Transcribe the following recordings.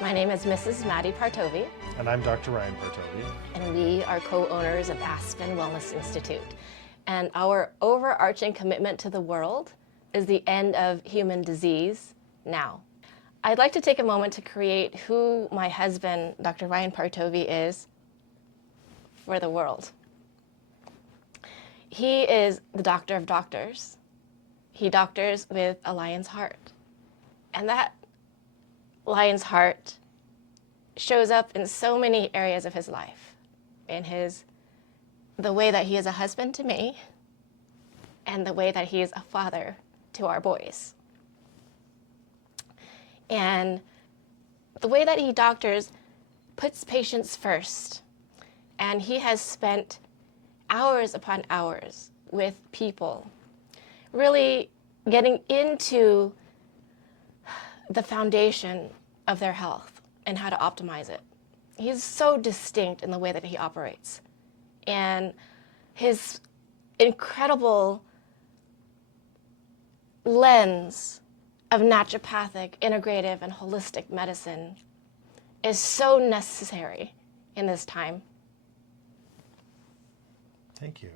My name is Mrs. Madi Partovi, And I'm Dr. Ryan Partovi. and we are co-owners of Aspen Wellness Institute. And our overarching commitment to the world is the end of human disease now. I'd like to take a moment to create who my husband, Dr. Ryan Partovi, is for the world. He is the doctor of doctors. He doctors with a lion's heart. And that lion's heart shows up in so many areas of his life, in the way that he is a husband to me and the way that he is a father to our boys. And the way that he doctors puts patients first. And he has spent hours upon hours with people, really getting into the foundation of their health and how to optimize it. He's so distinct in the way that he operates. And his incredible lens of naturopathic, integrative, and holistic medicine is so necessary in this time. Thank you.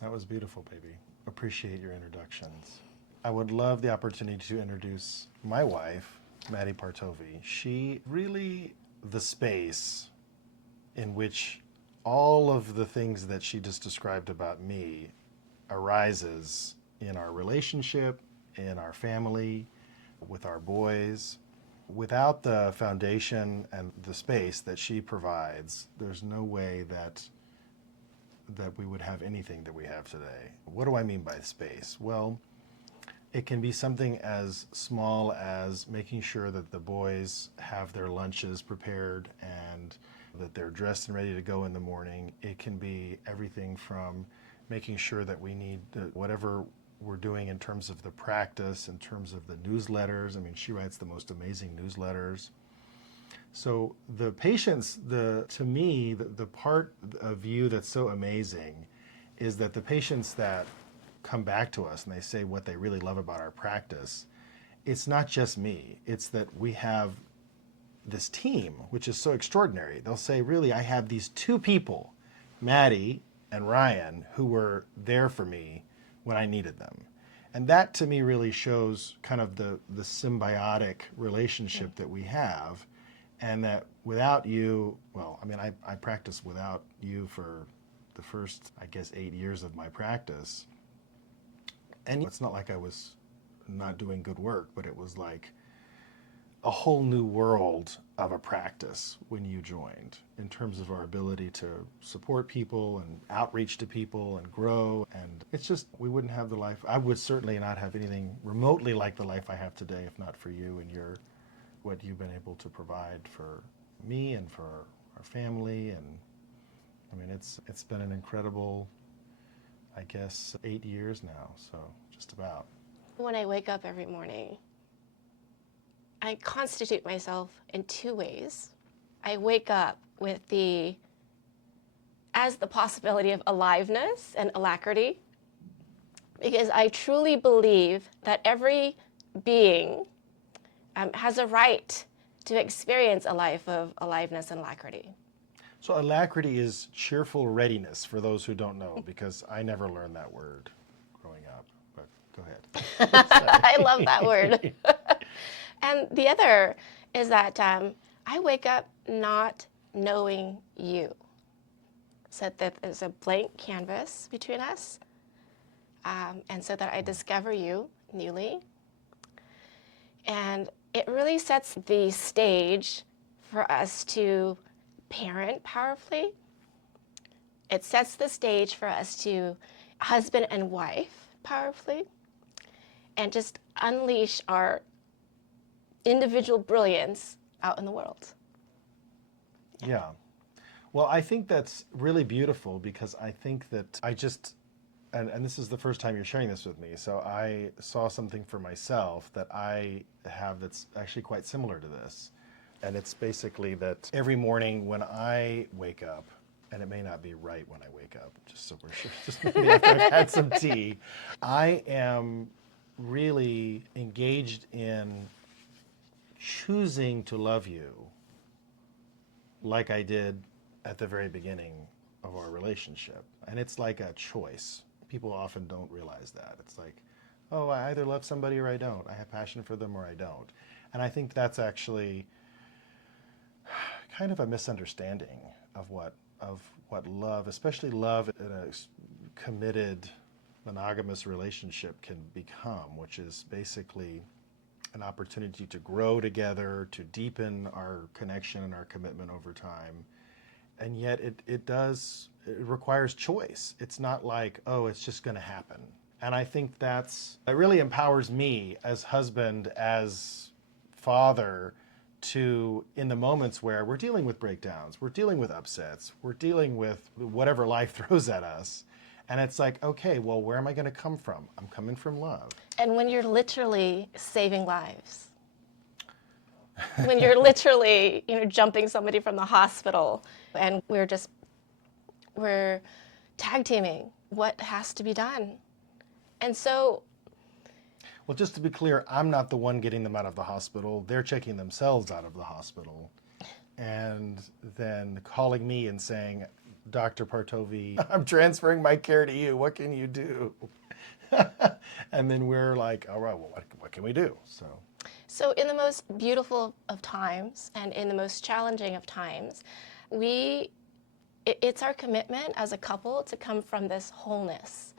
That was beautiful, baby. Appreciate your introductions. I would love the opportunity to introduce my wife, Madi Partovi. She really, the space in which all of the things that she just described about me arises in our relationship, in our family, with our boys. Without the foundation and the space that she provides, there's no way that we would have anything that we have today. What do I mean by space? Well, it can be something as small as making sure that the boys have their lunches prepared and that they're dressed and ready to go in the morning. It can be everything from making sure that we need whatever we're doing in terms of the practice, in terms of the newsletters. I mean, she writes the most amazing newsletters. So the patients, to me, the part of you that's so amazing is that the patients that come back to us and they say what they really love about our practice, it's not just me. It's that we have this team, which is so extraordinary. They'll say, really, I have these two people, Madi and Ryan, who were there for me when I needed them. And that to me really shows kind of the symbiotic relationship that we have. And that without you, well, I mean, I practiced without you for the first, I guess, 8 years of my practice. And it's not like I was not doing good work, but it was like a whole new world of a practice when you joined in terms of our ability to support people and outreach to people and grow. And it's just, we wouldn't have the life, I would certainly not have anything remotely like the life I have today if not for you and what you've been able to provide for me and for our family. And I mean, it's been an incredible, I guess, 8 years now, so just about. When I wake up every morning, I constitute myself in two ways. I wake up with the possibility of aliveness and alacrity, because I truly believe that every being has a right to experience a life of aliveness and alacrity. So alacrity is cheerful readiness, for those who don't know, because I never learned that word growing up, but go ahead. I love that word. And the other is that I wake up not knowing you. So that there's a blank canvas between us, and so that I discover you newly. And it really sets the stage for us to parent powerfully. It sets the stage for us to husband and wife powerfully, and just unleash our individual brilliance out in the world. Yeah. Well, I think that's really beautiful because I think that and this is the first time you're sharing this with me, so I saw something for myself that I have that's actually quite similar to this. And it's basically that every morning when I wake up, and it may not be right when I wake up, just so we're sure, just maybe after I've had some tea, I am really engaged in choosing to love you like I did at the very beginning of our relationship. And it's like a choice. People often don't realize that. It's like, oh, I either love somebody or I don't. I have passion for them or I don't. And I think that's actually kind of a misunderstanding of what love, especially love in a committed monogamous relationship, can become, which is basically an opportunity to grow together, to deepen our connection and our commitment over time. And yet it requires choice. It's not like, oh, it's just going to happen. And I think it really empowers me as husband, as father, to, in the moments where we're dealing with breakdowns, we're dealing with upsets, we're dealing with whatever life throws at us. And it's like, okay, well, where am I going to come from? I'm coming from love. And when you're literally saving lives, when you're literally, jumping somebody from the hospital, and we're tag teaming what has to be done. And so, well, just to be clear, I'm not the one getting them out of the hospital. They're checking themselves out of the hospital and then calling me and saying, Dr. Partovi, I'm transferring my care to you. What can you do? And then we're like, all right, well, what can we do? So in the most beautiful of times and in the most challenging of times, it's our commitment as a couple to come from this wholeness.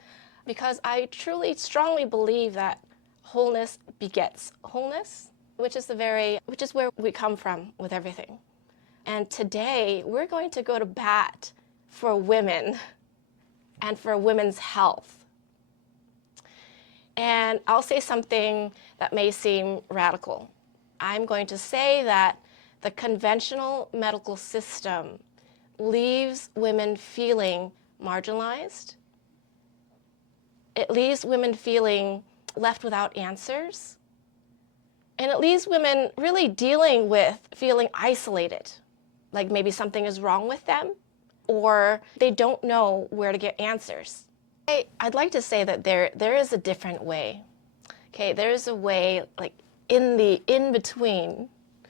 Because I truly, strongly believe that wholeness begets wholeness, which is where we come from with everything. And today, we're going to go to bat for women and for women's health. And I'll say something that may seem radical. I'm going to say that the conventional medical system leaves women feeling marginalized. It leaves women feeling left without answers. And it leaves women really dealing with feeling isolated, like maybe something is wrong with them, or they don't know where to get answers. I'd like to say that there is a different way. Okay, there is a way like in between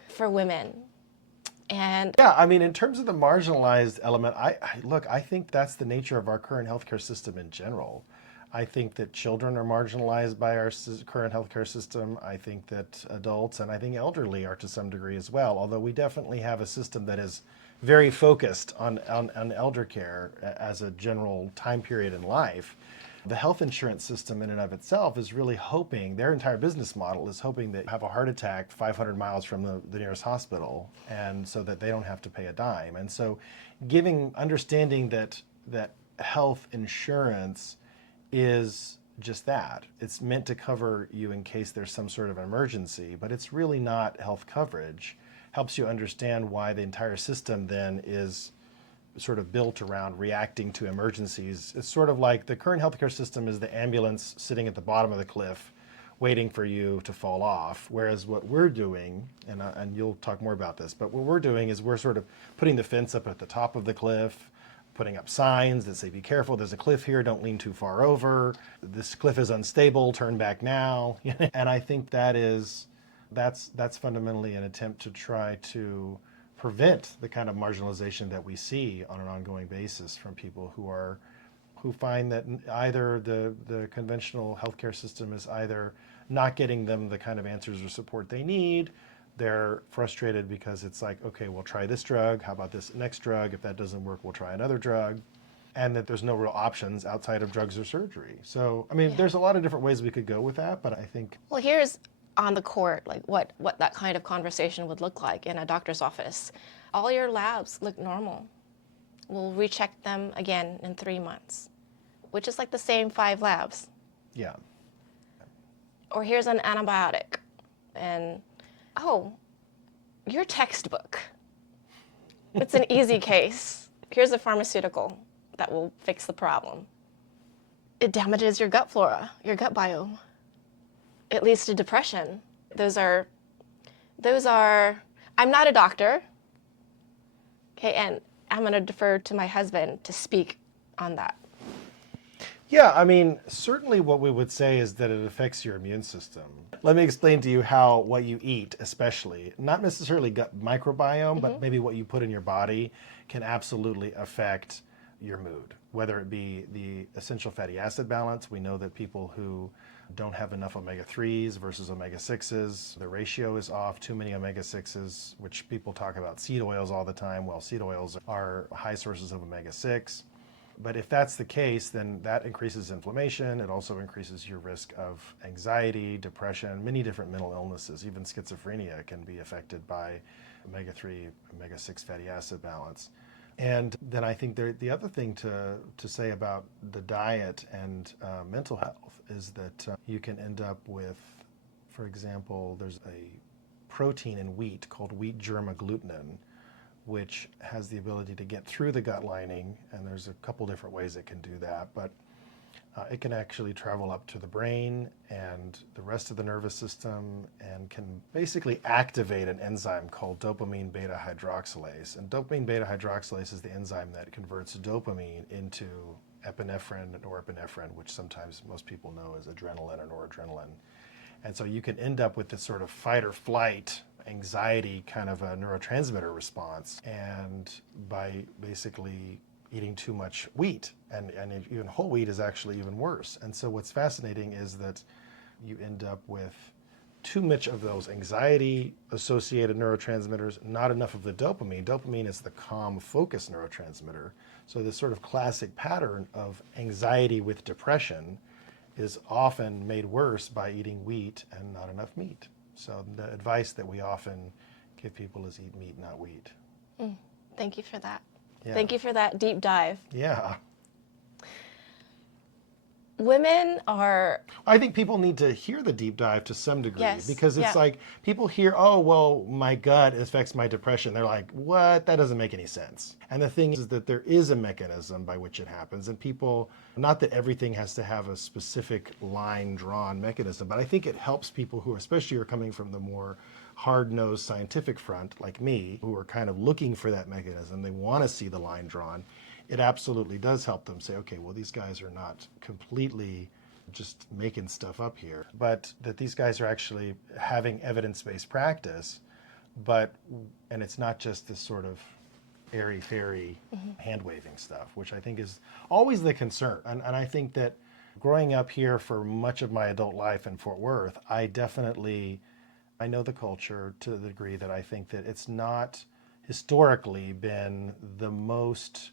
for women. And yeah, I mean, in terms of the marginalized element, I think that's the nature of our current healthcare system in general. I think that children are marginalized by our current healthcare system. I think that adults and I think elderly are to some degree as well, although we definitely have a system that is very focused on elder care as a general time period in life. The health insurance system in and of itself is really hoping, their entire business model is hoping that you have a heart attack 500 miles from the nearest hospital, and so that they don't have to pay a dime. And so understanding that health insurance is just that. It's meant to cover you in case there's some sort of emergency, but it's really not health coverage. Helps you understand why the entire system then is sort of built around reacting to emergencies. It's sort of like the current healthcare system is the ambulance sitting at the bottom of the cliff waiting for you to fall off, whereas what we're doing, and you'll talk more about this, but what we're doing is we're sort of putting the fence up at the top of the cliff, putting up signs that say, be careful, there's a cliff here, don't lean too far over, this cliff is unstable, turn back now. And I think that's fundamentally an attempt to try to prevent the kind of marginalization that we see on an ongoing basis from people who find that either the conventional healthcare system is either not getting them the kind of answers or support they need. They're frustrated because it's like, okay, we'll try this drug. How about this next drug? If that doesn't work, we'll try another drug. And that there's no real options outside of drugs or surgery. So, I mean, there's a lot of different ways we could go with that, but I think... Well, here's on the court, like what that kind of conversation would look like in a doctor's office. All your labs look normal. We'll recheck them again in 3 months, which is like the same 5 labs. Yeah. Or here's an antibiotic, and oh, your textbook. It's an easy case. Here's a pharmaceutical that will fix the problem. It damages your gut flora, your gut biome. It leads to depression. Those are, I'm not a doctor, okay, and I'm gonna defer to my husband to speak on that. Yeah, I mean, certainly what we would say is that it affects your immune system. Let me explain to you how what you eat, especially, not necessarily gut microbiome, but maybe what you put in your body can absolutely affect your mood, whether it be the essential fatty acid balance. We know that people who don't have enough omega-3s versus omega-6s, the ratio is off, too many omega-6s, which people talk about seed oils all the time. Well, seed oils are high sources of omega-6. But if that's the case, then that increases inflammation. It also increases your risk of anxiety, depression, many different mental illnesses. Even schizophrenia can be affected by omega-3, omega-6 fatty acid balance. And then I think the other thing to say about the diet and mental health is that you can end up with, for example, there's a protein in wheat called wheat germ agglutinin, which has the ability to get through the gut lining, and there's a couple different ways it can do that, but it can actually travel up to the brain and the rest of the nervous system and can basically activate an enzyme called dopamine beta hydroxylase. And dopamine beta hydroxylase is the enzyme that converts dopamine into epinephrine and norepinephrine, which sometimes most people know as adrenaline or noradrenaline. And so you can end up with this sort of fight or flight anxiety kind of a neurotransmitter response, and by basically eating too much wheat, and even whole wheat is actually even worse. And so what's fascinating is that you end up with too much of those anxiety associated neurotransmitters, not enough of the dopamine. Dopamine is the calm focus neurotransmitter. So this sort of classic pattern of anxiety with depression is often made worse by eating wheat and not enough meat. So the advice that we often give people is eat meat, not wheat. Thank you for that. Yeah. Thank you for that deep dive. Yeah. Women are... I think people need to hear the deep dive to some degree, Yes, because it's yeah. like people hear, oh, well, my gut affects my depression. They're like, what? That doesn't make any sense. And the thing is that there is a mechanism by which it happens. And people, not that everything has to have a specific line drawn mechanism, but I think it helps people who especially are coming from the more hard-nosed scientific front, like me, who are kind of looking for that mechanism. They want to see the line drawn. It absolutely does help them say, okay, well, these guys are not completely just making stuff up here, but that these guys are actually having evidence-based practice, and it's not just this sort of airy-fairy hand-waving stuff, which I think is always the concern. And I think that growing up here for much of my adult life in Fort Worth, I know the culture to the degree that I think that it's not historically been the most...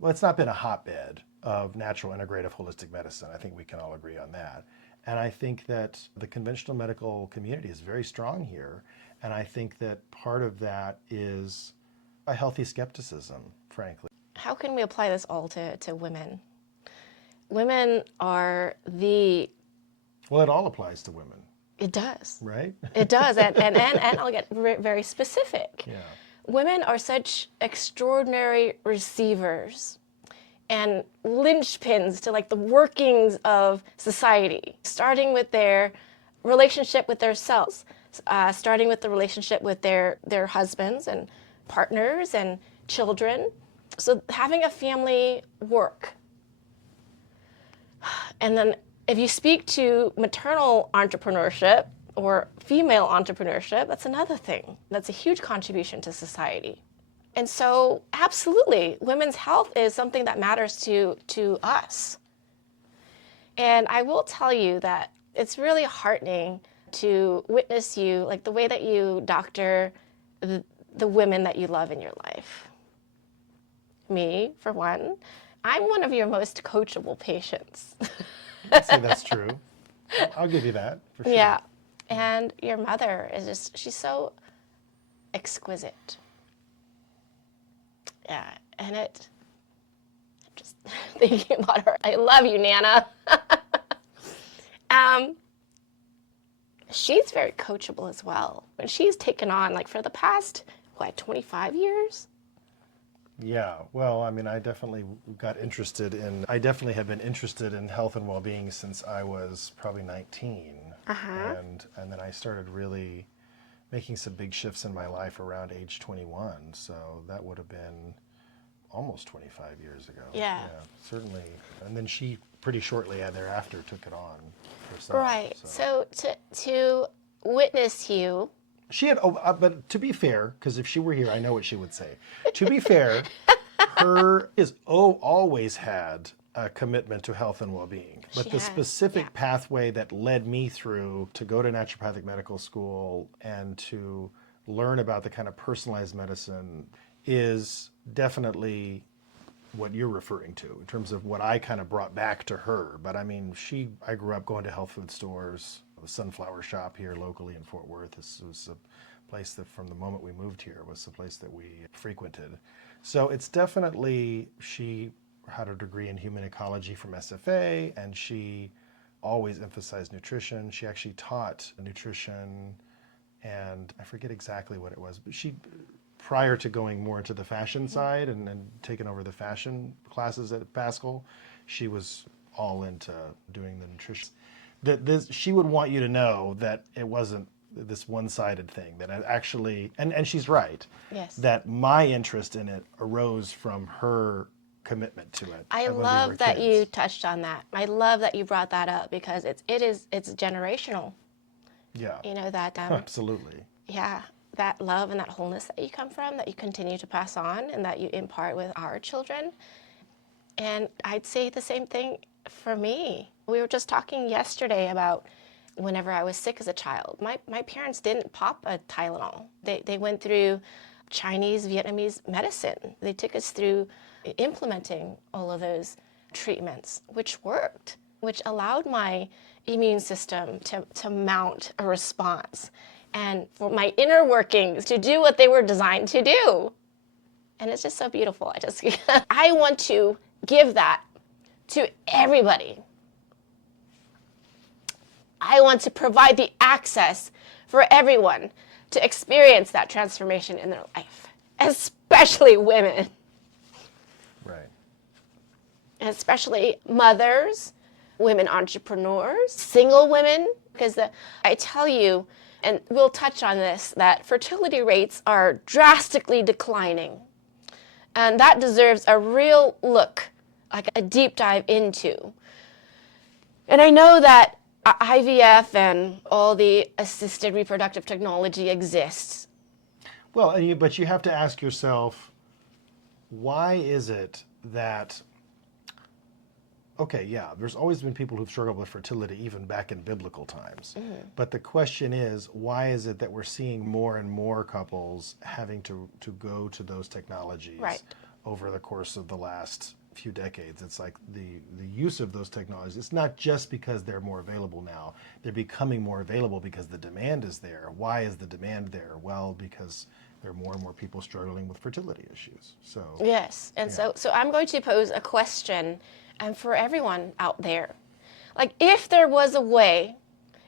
Well, it's not been a hotbed of natural integrative holistic medicine. I think we can all agree on that. And I think that the conventional medical community is very strong here. And I think that part of that is a healthy skepticism, frankly. How can we apply this all to women? Women are the... Well, it all applies to women. It does. Right? It does. And I'll get very specific. Yeah. Women are such extraordinary receivers and linchpins to like the workings of society, starting with their relationship with their selves, starting with the relationship with their husbands and partners and children. So having a family work. And then if you speak to maternal entrepreneurship, or female entrepreneurship, that's another thing. That's a huge contribution to society. And so, absolutely, women's health is something that matters to us. And I will tell you that it's really heartening to witness you, like the way that you doctor the women that you love in your life. Me, for one, I'm one of your most coachable patients. I'd say that's true. I'll give you that, for sure. Yeah. And your mother is just, she's so exquisite. Yeah, and I'm just thinking about her. I love you, Nana. She's very coachable as well. And she's taken on, like, for the past, 25 years? Yeah, well, I mean, I definitely have been interested in health and well-being since I was probably 19. And then I started really making some big shifts in my life around age 21. So that would have been almost 25 years ago. Yeah. Certainly. And then she pretty shortly thereafter took it on herself. Right. So to witness you. She had, but to be fair, because if she were here, I know what she would say. To be fair, her is always had a commitment to health and well-being. But She the has, specific yeah. pathway that led me through to go to naturopathic medical school and to learn about the kind of personalized medicine is definitely what you're referring to in terms of what I kind of brought back to her. But I mean, I grew up going to health food stores, the Sunflower Shop here locally in Fort Worth. This was a place that from the moment we moved here was the place that we frequented. So it's definitely, she had a degree in human ecology from SFA, and she always emphasized nutrition. She actually taught nutrition, and I forget exactly what it was, but she, prior to going more into the fashion side and taking over the fashion classes at Pascal, she was all into doing the nutrition. She would want you to know that it wasn't this one-sided thing, that it actually, and she's right, Yes. that my interest in it arose from her commitment to it. I love that you touched on that. I love that you brought that up because it's generational. Yeah. You know that. Absolutely. Yeah, that love and that wholeness that you come from, that you continue to pass on, and that you impart with our children. And I'd say the same thing for me. We were just talking yesterday about whenever I was sick as a child. My parents didn't pop a Tylenol. They went through Chinese, Vietnamese medicine. They took us through implementing all of those treatments, which worked, which allowed my immune system to mount a response and for my inner workings to do what they were designed to do. And it's just so beautiful. I want to give that to everybody. I want to provide the access for everyone to experience that transformation in their life, especially women. Right. And especially mothers, women entrepreneurs, single women, because I tell you, and we'll touch on this, that fertility rates are drastically declining. And that deserves a real look, like a deep dive into. And I know that IVF and all the assisted reproductive technology exists. Well, but you have to ask yourself, why is it that, okay, yeah, there's always been people who've struggled with fertility even back in biblical times. Mm-hmm. But the question is, why is it that we're seeing more and more couples having to go to those technologies over the course of the last few decades? It's like the use of those technologies, it's not just because they're more available now. They're becoming more available because the demand is there. Why is the demand there? Well, because there are more and more people struggling with fertility issues. So yes, and so I'm going to pose a question, and for everyone out there, like if there was a way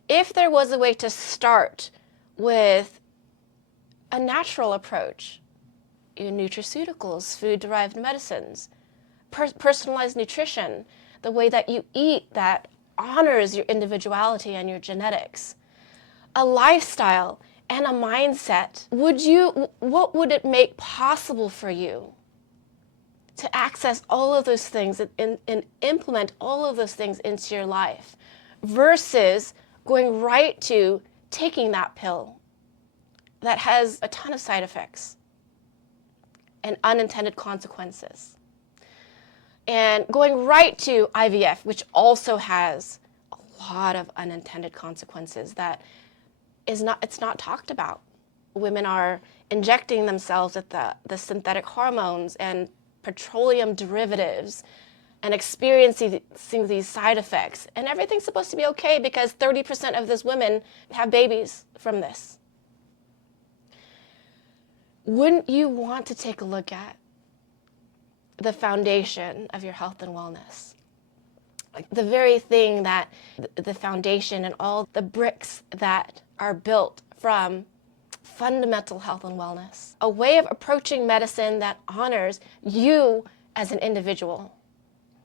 to start with a natural approach, nutraceuticals, food-derived medicines, personalized nutrition, the way that you eat that honors your individuality and your genetics, a lifestyle and a mindset, what would it make possible for you to access all of those things and implement all of those things into your life versus going right to taking that pill that has a ton of side effects and unintended consequences? And going right to IVF, which also has a lot of unintended consequences that it's not talked about. Women are injecting themselves with the synthetic hormones and petroleum derivatives and experiencing these side effects. And everything's supposed to be okay because 30% of those women have babies from this. Wouldn't you want to take a look at the foundation of your health and wellness? Like the very thing that the foundation and all the bricks that are built from fundamental health and wellness. A way of approaching medicine that honors you as an individual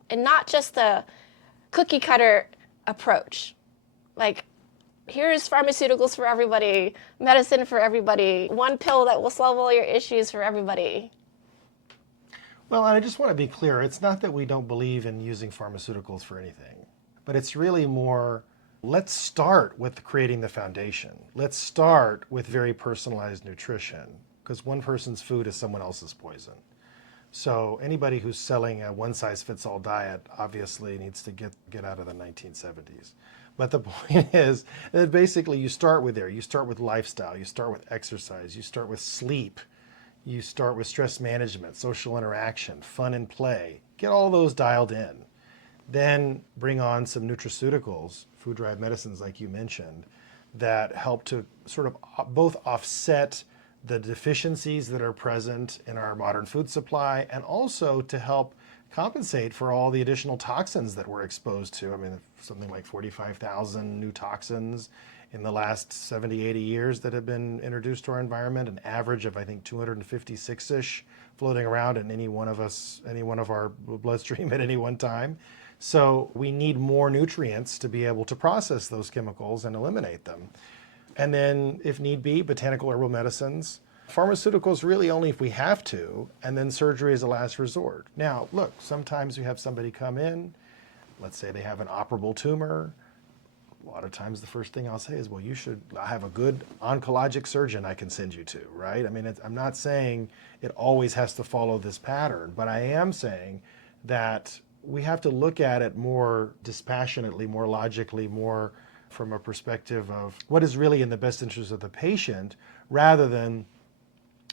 and not just the cookie cutter approach. Like, here's pharmaceuticals for everybody, medicine for everybody, one pill that will solve all your issues for everybody. Well, and I just want to be clear, it's not that we don't believe in using pharmaceuticals for anything, but it's really more, let's start with creating the foundation. Let's start with very personalized nutrition, because one person's food is someone else's poison. So anybody who's selling a one-size-fits-all diet obviously needs to get out of the 1970s. But the point is that basically you start with there. You start with lifestyle. You start with exercise. You start with sleep. You start with stress management, social interaction, fun and play. Get all those dialed in. Then bring on some nutraceuticals, food-derived medicines like you mentioned, that help to sort of both offset the deficiencies that are present in our modern food supply and also to help compensate for all the additional toxins that we're exposed to. I mean, something like 45,000 new toxins in the last 70, 80 years that have been introduced to our environment, an average of, I think, 256-ish floating around in any one of our bloodstream at any one time. So we need more nutrients to be able to process those chemicals and eliminate them. And then, if need be, botanical herbal medicines. Pharmaceuticals really only if we have to, and then surgery is a last resort. Now, look, sometimes you have somebody come in, let's say they have an operable tumor. A lot of times the first thing I'll say is, well, I have a good oncologic surgeon I can send you to, right? I mean, I'm not saying it always has to follow this pattern, but I am saying that we have to look at it more dispassionately, more logically, more from a perspective of what is really in the best interest of the patient rather than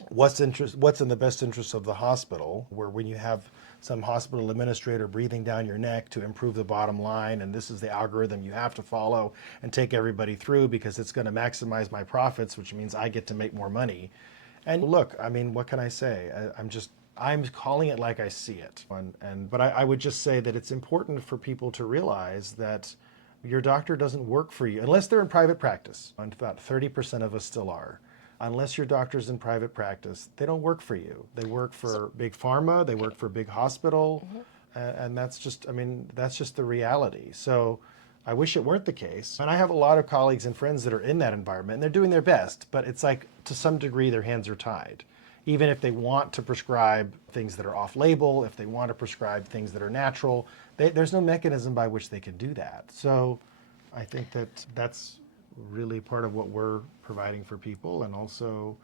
what's in the best interest of the hospital, where when you have some hospital administrator breathing down your neck to improve the bottom line, and this is the algorithm you have to follow and take everybody through because it's going to maximize my profits, which means I get to make more money. And look, I mean, what can I say? I'm calling it like I see it. But I would just say that it's important for people to realize that your doctor doesn't work for you, unless they're in private practice. And about 30% of us still are. Unless your doctor's in private practice, they don't work for you. They work for big pharma, they work for big hospital, and that's just the reality. So I wish it weren't the case. And I have a lot of colleagues and friends that are in that environment, and they're doing their best, but it's like, to some degree, their hands are tied. Even if they want to prescribe things that are off-label, if they want to prescribe things that are natural, there's no mechanism by which they can do that. So I think that's really part of what we're providing for people. And also,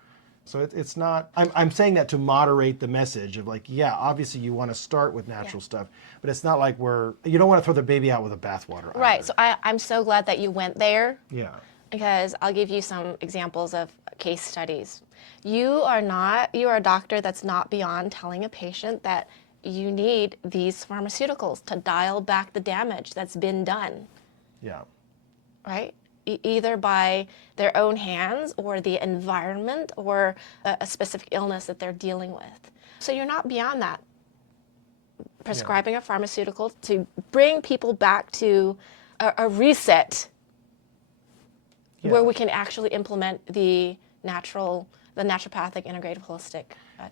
so it's not, I'm saying that to moderate the message of like, yeah, obviously you want to start with natural stuff, but it's not like you don't want to throw the baby out with the bathwater. Right, either. so I'm so glad that you went there. Yeah. Because I'll give you some examples of case studies. You are a doctor that's not beyond telling a patient that you need these pharmaceuticals to dial back the damage that's been done. Yeah. Right? Either by their own hands or the environment or a specific illness that they're dealing with. So you're not beyond that. Prescribing a pharmaceutical to bring people back to a reset where we can actually implement the naturopathic, integrative, holistic.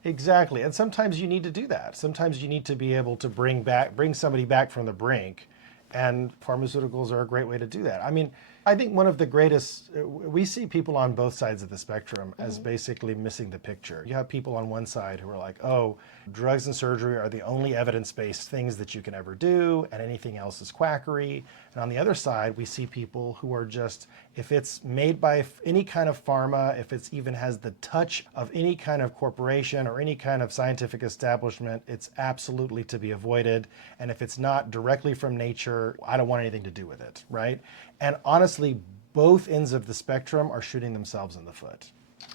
Exactly, and sometimes you need to do that. Sometimes you need to be able to bring somebody back from the brink, and pharmaceuticals are a great way to do that. I mean, I think one of the greatest, we see people on both sides of the spectrum as basically missing the picture. You have people on one side who are like, oh, drugs and surgery are the only evidence-based things that you can ever do, and anything else is quackery. And on the other side, we see people who are just, if it's made by any kind of pharma, if it even has the touch of any kind of corporation or any kind of scientific establishment, it's absolutely to be avoided. And if it's not directly from nature, I don't want anything to do with it, right? And honestly, both ends of the spectrum are shooting themselves in the foot.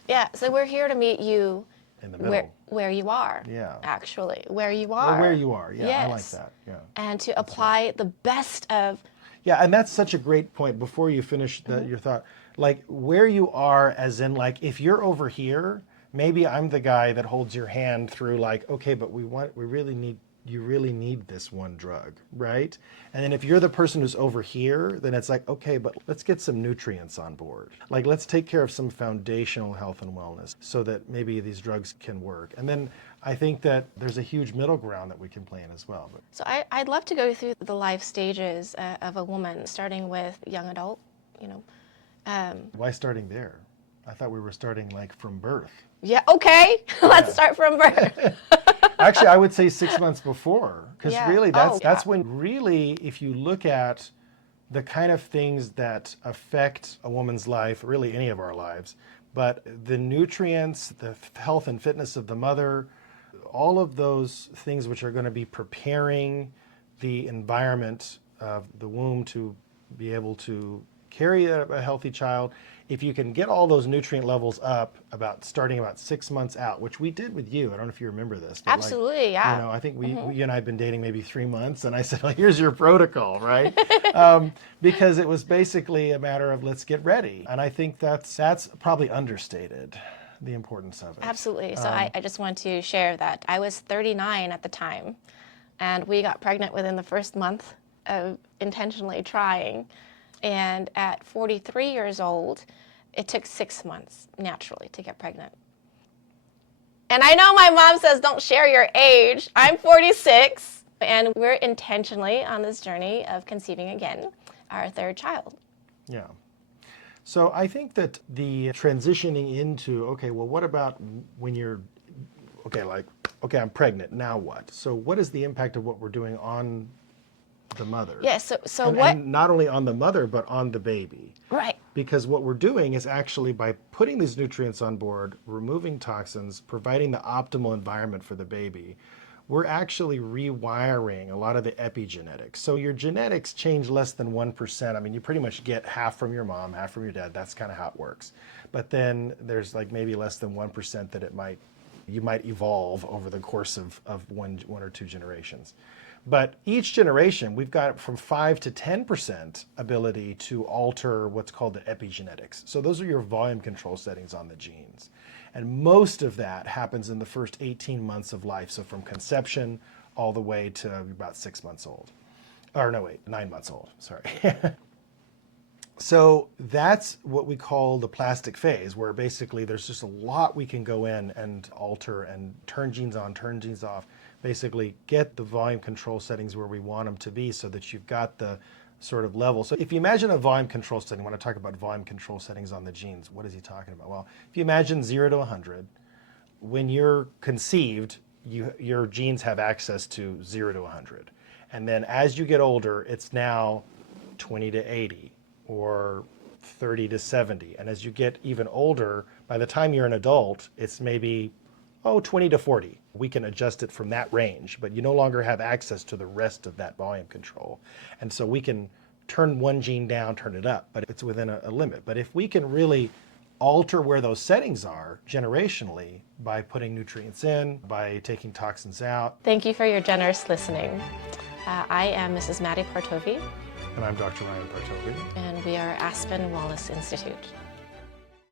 Yeah, so we're here to meet you in the middle. Where you are. Yeah. Actually, where you are. Or where you are, yeah, yes. I like that, yeah. And to apply the best of... Yeah, and that's such a great point before you finish your thought. Like, where you are, as in, like, if you're over here, maybe I'm the guy that holds your hand through, like, okay, but you really need this one drug, right? And then if you're the person who's over here, then it's like, okay, but let's get some nutrients on board. Like, let's take care of some foundational health and wellness so that maybe these drugs can work. And then I think that there's a huge middle ground that we can play in as well. But. So I'd love to go through the life stages of a woman, starting with young adult, Why starting there? I thought we were starting like from birth. Yeah, okay, let's start from birth. Actually, I would say 6 months before, because Yeah. really Oh, that's yeah. when really, if you look at the kind of things that affect a woman's life, really any of our lives, but the nutrients, the health and fitness of the mother, all of those things which are going to be preparing the environment of the womb to be able to carry a healthy child. If you can get all those nutrient levels up starting about 6 months out, which we did with you. I don't know if you remember this. But Absolutely, yeah. I think you and I had been dating maybe 3 months, and I said, well, here's your protocol, right? Because it was basically a matter of let's get ready. And I think that's probably understated, the importance of it. Absolutely. So I just want to share that I was 39 at the time, and we got pregnant within the first month of intentionally trying. And at 43 years old, it took 6 months naturally to get pregnant. And I know my mom says don't share your age. I'm 46, and we're intentionally on this journey of conceiving again our third child. Yeah. So I think that the transitioning into, okay, well, what about when you're, okay, I'm pregnant, now what? So what is the impact of what we're doing on the mother? Yes, and not only on the mother, but on the baby. Right. Because what we're doing is actually by putting these nutrients on board, removing toxins, providing the optimal environment for the baby, we're actually rewiring a lot of the epigenetics. So your genetics change less than 1%. I mean, you pretty much get half from your mom, half from your dad. That's kind of how it works. But then there's like maybe less than 1% that you might evolve over the course of one or two generations. But each generation, we've got from 5 to 10% ability to alter what's called the epigenetics. So those are your volume control settings on the genes. And most of that happens in the first 18 months of life. So from conception all the way to about 6 months old. Or no, wait, 9 months old, sorry. So that's what we call the plastic phase, where basically there's just a lot we can go in and alter and turn genes on, turn genes off, basically get the volume control settings where we want them to be so that you've got the sort of level. So if you imagine a volume control setting, when I talk about volume control settings on the genes, what is he talking about? Well, if you imagine 0 to 100, when you're conceived, your genes have access to 0 to 100. And then as you get older, it's now 20 to 80. Or 30 to 70. And as you get even older, by the time you're an adult, it's maybe, 20 to 40. We can adjust it from that range, but you no longer have access to the rest of that volume control. And so we can turn one gene down, turn it up, but it's within a limit. But if we can really alter where those settings are generationally by putting nutrients in, by taking toxins out. Thank you for your generous listening. I am Mrs. Madi Partovi. And I'm Dr. Ryan Partovi. And we are Aspen Wellness Institute.